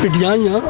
PTI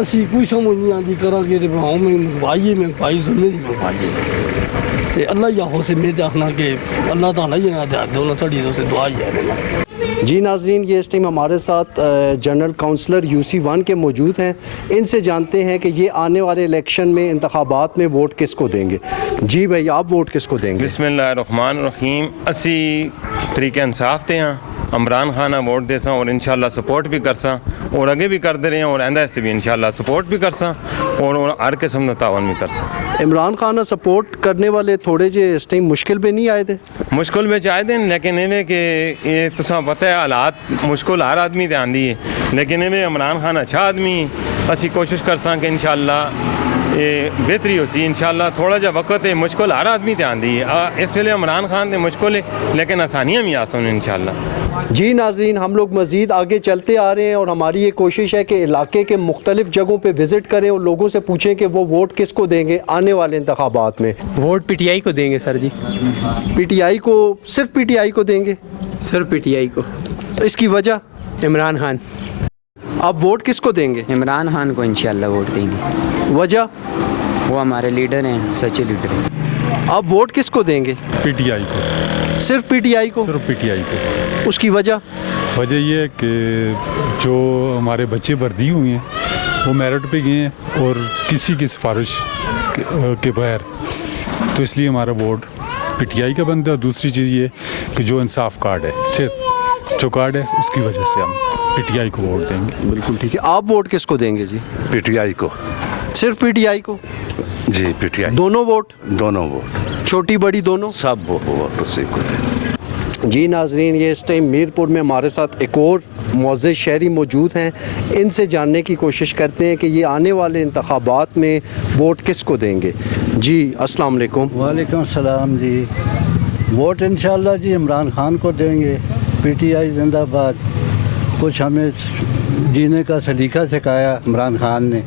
ਅਸੀਂ ਕੋਈ ਸਮਝ ਨਹੀਂ ਆਉਂਦੀ ਕਰਾਂਗੇ ਤੇ ਬਣਾਓ ਮੰਗਵਾਈ ਸੁਣਨੇ ਦੀ ਮੰਗਵਾਈ ਤੇ ਅੱਲਾ ਹੀ ਆਹੋ ਸੇ ਮੈਂ ਦੇਖਣਾ کہ اللہ تعالیٰ ہی نہ دونوں سڑی تو سے دعا ہی ہے جی ناظرین، یہ اس ٹائم ہمارے ساتھ جنرل کونسلر UC1 کے موجود ہیں. ان سے جانتے ہیں کہ یہ آنے والے الیکشن میں انتخابات میں ووٹ کس کو دیں گے. جی بھائی، آپ ووٹ کس کو دیں گے؟ بسم اللہ الرحمن الرحیم. اسی طریقے انصاف تے ہاں عمران خان ووٹ دے ساں اور انشاءاللہ سپورٹ بھی کرساں اور اگے بھی کرتے رہے ہیں اور آئندہ سے بھی انشاءاللہ سپورٹ بھی کرساں اور ہر قسم کا تعاون بھی کرساں. عمران خان سپورٹ کرنے والے تھوڑے جے اس ٹائم مشکل پہ نہیں آئے تھے؟ مشکل میں آئے دیں، لیکن ایویں کہ یہ تساں پتہ ہے حالات مشکل ہر آدمی تے آندی ہے، لیکن ایویں عمران خان اچھا آدمی، اسی کوشش کرساں کہ انشاءاللہ یہ بہتری ہو سی. انشاءاللہ تھوڑا جا وقت ہے، مشکل ہر آدمی تے آندی ہے. اس ویلے عمران خان تے مشکل ہے لیکن آسانیاں بھی آسان انشاءاللہ. جی ناظرین، ہم لوگ مزید آگے چلتے آ رہے ہیں اور ہماری یہ کوشش ہے کہ علاقے کے مختلف جگہوں پہ وزٹ کریں اور لوگوں سے پوچھیں کہ وہ ووٹ کس کو دیں گے آنے والے انتخابات میں. ووٹ PTI کو دیں گے سر جی. PTI کو؟ صرف PTI کو دیں گے؟ صرف PTI کو. اس کی وجہ؟ عمران خان. آپ ووٹ کس کو دیں گے؟ عمران خان کو انشاءاللہ ووٹ دیں گے. وجہ؟ وہ ہمارے لیڈر ہیں، سچے لیڈر ہیں. آپ ووٹ کس کو دیں گے؟ PTI کو. صرف PTI کو؟ صرف PTI کو. اس کی وجہ؟ وجہ یہ ہے کہ جو ہمارے بچے وردی ہوئے ہیں وہ میرٹ پہ گئے ہیں اور کسی کی سفارش کے بغیر، تو اس لیے ہمارا ووٹ PTI کا بنتا ہے. اور دوسری چیز یہ کہ جو انصاف کارڈ ہے، صرف جو کارڈ ہے، اس کی وجہ سے ہم PTI کو ووٹ دیں گے. بالکل ٹھیک ہے. آپ ووٹ کس کو دیں گے جی؟ PTI کو. صرف PTI کو؟ جی PTI. دونوں ووٹ؟ دونوں ووٹ، چھوٹی بڑی دونوں؟ سب ووٹ اسی کو دیں. جی ناظرین، یہ اس ٹائم میرپور میں ہمارے ساتھ ایک اور معزز شہری موجود ہیں. ان سے جاننے کی کوشش کرتے ہیں کہ یہ آنے والے انتخابات میں ووٹ کس کو دیں گے. جی السلام علیکم. وعلیکم السلام جی. ووٹ انشاءاللہ جی عمران خان کو دیں گے. PTI زندہ باد. کچھ ہمیں جینے کا سلیقہ سکھایا عمران خان نے،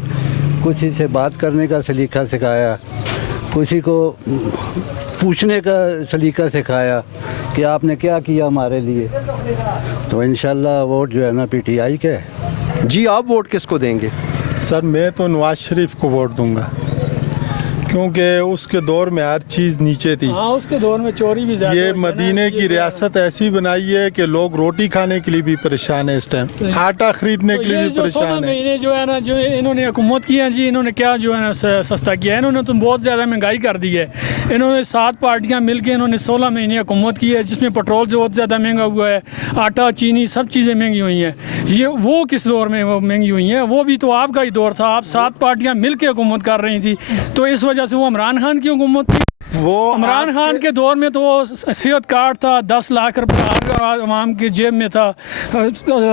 کسی سے بات کرنے کا سلیقہ سکھایا، کسی کو پوچھنے کا سلیقہ سکھایا کہ آپ نے کیا کیا ہمارے لیے. تو انشاءاللہ ووٹ جو ہے نا PTI کا ہے. جی آپ ووٹ کس کو دیں گے؟ سر میں تو نواز شریف کو ووٹ دوں گا، کیونکہ اس کے دور میں ہر چیز نیچے تھی. ہاں، اس کے دور میں چوری بھی زیادہ. یہ مدینے کی ریاست ایسی بنائی ہے کہ لوگ روٹی کھانے کے لیے بھی پریشان ہیں، اس ٹائم آٹا خریدنے کے لیے بھی پریشان ہیں. جو ہے نا، جو انہوں نے حکومت کی ہے جی، انہوں نے کیا جو ہے نا سستا کیا ہے. انہوں نے تو بہت زیادہ مہنگائی کر دی ہے. انہوں نے 7 پارٹیاں مل کے انہوں نے 16 مہینے حکومت کی ہے، جس میں پیٹرول جو بہت زیادہ مہنگا ہوا ہے، آٹا چینی سب چیزیں مہنگی ہوئی ہیں. یہ وہ کس دور میں وہ مہنگی ہوئی ہیں؟ وہ بھی تو آپ کا ہی دور تھا. آپ 7 پارٹیاں مل کے حکومت کر رہی تھی، تو اس وجہ سے وہ عمران خان کی حکومت تھی. وہ عمران خان کے دور میں تو صحت کارڈ تھا، 10 لاکھ روپے ہر عوام کی جیب میں تھا،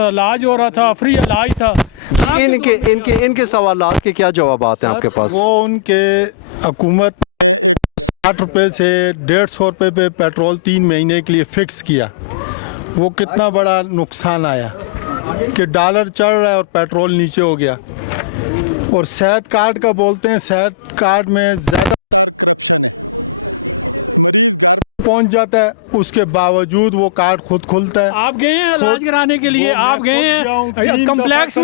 علاج ہو رہا تھا، فری علاج تھا. ان کے سوالات کے کیا جوابات ہیں آپ کے پاس؟ وہ ان کے حکومت نے 160 روپے سے 150 روپے پہ پیٹرول 3 مہینے کے لیے فکس کیا. وہ کتنا بڑا نقصان آیا کہ ڈالر چڑھ رہا ہے اور پیٹرول نیچے ہو گیا. اور صحت کارڈ کا بولتے ہیں، صحت کارڈ میں زیادہ تر کرپشن ہے. مریض گھر پہنچ جاتا ہے، اس کے باوجود وہ کارڈ خود کھلتا ہے. آپ گئے ہیں علاج کرانے کے لیے، آپ گئے ہیں کمپلیکس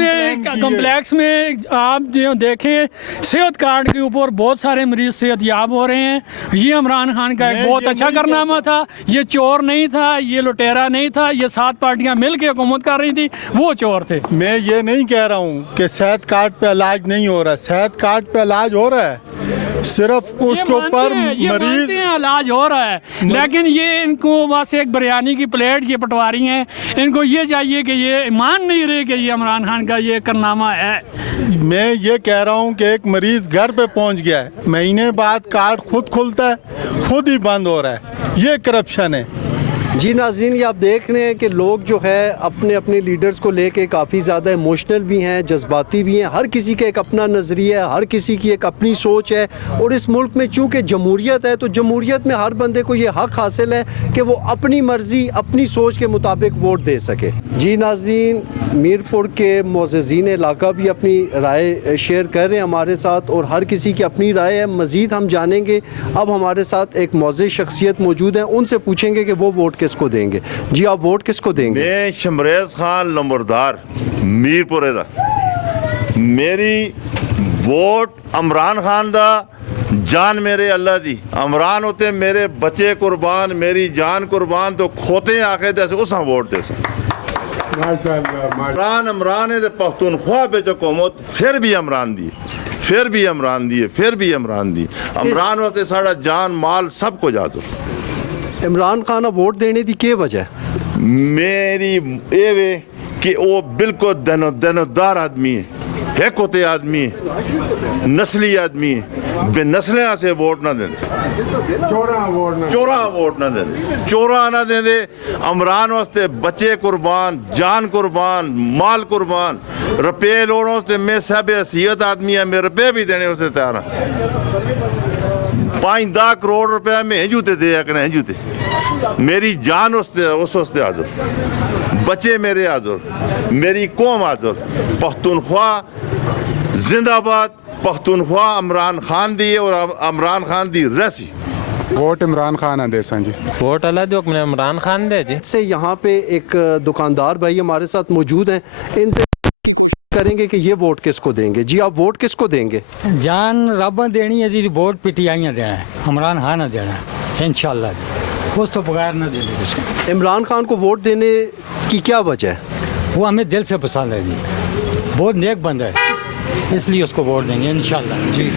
میں آپ جو دیکھیں صحت کارڈ کے اوپر بہت سارے مریض صحت یاب ہو رہے ہیں. یہ عمران خان کا ایک بہت اچھا کارنامہ تھا. یہ چور نہیں تھا، یہ لٹیرا نہیں تھا. یہ 7 پارٹیاں مل کے حکومت کر رہی تھی، وہ چور تھے. میں یہ نہیں کہہ رہا ہوں کہ صحت کارڈ پہ علاج نہیں ہو رہا. صحت کارڈ پہ علاج ہو رہا ہے، صرف اس کے اوپر مریض علاج ہو رہا ہے. لیکن یہ ان کو بس ایک بریانی کی پلیٹ یہ پٹواری ہیں. ان کو یہ چاہیے کہ یہ مان نہیں رہے کہ یہ عمران خان کا یہ کارنامہ ہے. میں یہ کہہ رہا ہوں کہ ایک مریض گھر پہ پہنچ گیا ہے، مہینے بعد کارڈ خود کھلتا ہے، خود ہی بند ہو رہا ہے. یہ کرپشن ہے. جی ناظرین، یہ آپ دیکھ رہے ہیں کہ لوگ جو ہے اپنے اپنے لیڈرز کو لے کے کافی زیادہ ایموشنل بھی ہیں، جذباتی بھی ہیں. ہر کسی کا ایک اپنا نظریہ ہے، ہر کسی کی ایک اپنی سوچ ہے. اور اس ملک میں چونکہ جمہوریت ہے تو جمہوریت میں ہر بندے کو یہ حق حاصل ہے کہ وہ اپنی مرضی اپنی سوچ کے مطابق ووٹ دے سکے. جی ناظرین، میرپور کے معززین علاقہ بھی اپنی رائے شیئر کر رہے ہیں ہمارے ساتھ اور ہر کسی کی اپنی رائے ہے. مزید ہم جانیں گے. اب ہمارے ساتھ ایک معزز شخصیت موجود ہیں، ان سے پوچھیں گے کہ وہ ووٹ کس کو دیں گے. جی آپ ووٹ کس کو دیں گے؟ میں شمریز خان لمبردار میرپورے دا. میری ووٹ عمران خان دا جان میرے اللہ دی عمران ہوتے میرے بچے قربان میری جان قربان تو کھوتے آخے دے سے اساں ووٹ دے سے عمران ہے پختونخوا پہ جو قومت پھر بھی عمران دی پھر بھی عمران دی پھر بھی عمران دی عمران ہوتے ساڑا جان مال سب کو جاتو عمران خان ووٹ دینے دی کیا وجہ میری اے وے کہ وہ بالکل دینودار آدمی ہے ایک ہوتے آدمی ہے نسلی آدمی ہے بے نسلیں سے ووٹ نہ دیں دے چورا ووٹ نہ دیں دے چورا نہ دیں دے عمران واسطے بچے قربان جان قربان مال قربان رپے لوڑوں سے میں صاحب حیثیت آدمی ہے میں رپے بھی دینے اسے تیار ہیں 5-10 کروڑ روپے میں ہنجوتے دے اکنے ہنجوتے میری جان اس واسطے حاضر بچے میرے حاضر میری قوم حاضر پختونخوا زندہ آباد پختونخوا عمران خان دی اور عمران خان دی رسی ووٹ عمران خان دے سن جی ووٹ اللہ دو عمران خان دے جی سے یہاں پہ ایک دکاندار بھائی ہمارے ساتھ موجود ہیں ان سے کی کوشش کریں گے کہ یہ ووٹ کس کو دیں گے جی آپ ووٹ کس کو دیں گے جان رب دینی ہے جی ووٹ پی ٹی آئی دینا ہے عمران خان دینا ہے انشاءاللہ جی اس تو بغیر نہ دے دے کسی کو عمران خان کو ووٹ دینے کی کیا وجہ ہے وہ ہمیں دل سے پسند ہے جی بہت نیک بندہ ہے اس لیے اس کو ووٹ دیں گے انشاءاللہ جی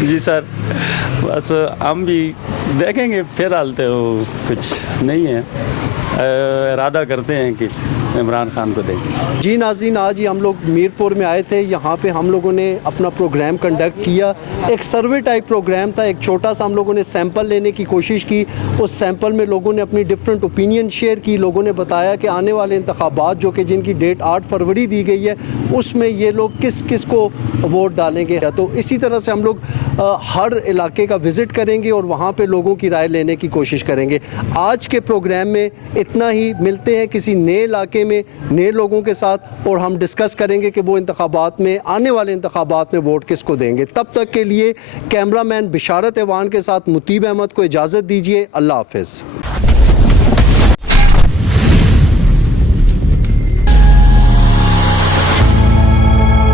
جی سر بس ہم بھی دیکھیں گے فی الحال تو کچھ نہیں ہے ارادہ کرتے ہیں کہ عمران خان کو دیں گے جی ناظرین آج ہی ہم لوگ میرپور میں آئے تھے یہاں پہ ہم لوگوں نے اپنا پروگرام کنڈکٹ کیا ایک سروے ٹائپ پروگرام تھا ایک چھوٹا سا ہم لوگوں نے سیمپل لینے کی کوشش کی اس سیمپل میں لوگوں نے اپنی ڈفرینٹ اوپینین شیئر کی لوگوں نے بتایا کہ آنے والے انتخابات جو کہ جن کی ڈیٹ 8 فروری دی گئی ہے اس میں یہ لوگ کس کس کو ووٹ ڈالیں گے تو اسی طرح سے ہم لوگ ہر علاقے کا وزٹ کریں گے اور وہاں پہ لوگوں کی رائے لینے کی کوشش کریں گے آج کے پروگرام میں اتنا ہی ملتے ہیں کسی نئے علاقے میں نئے لوگوں کے ساتھ اور ہم ڈسکس کریں گے کہ وہ انتخابات میں آنے والے انتخابات میں ووٹ کس کو دیں گے تب تک کے لیے کیمرہ مین بشارت ایوان کے ساتھ مطیب احمد کو اجازت دیجیے اللہ حافظ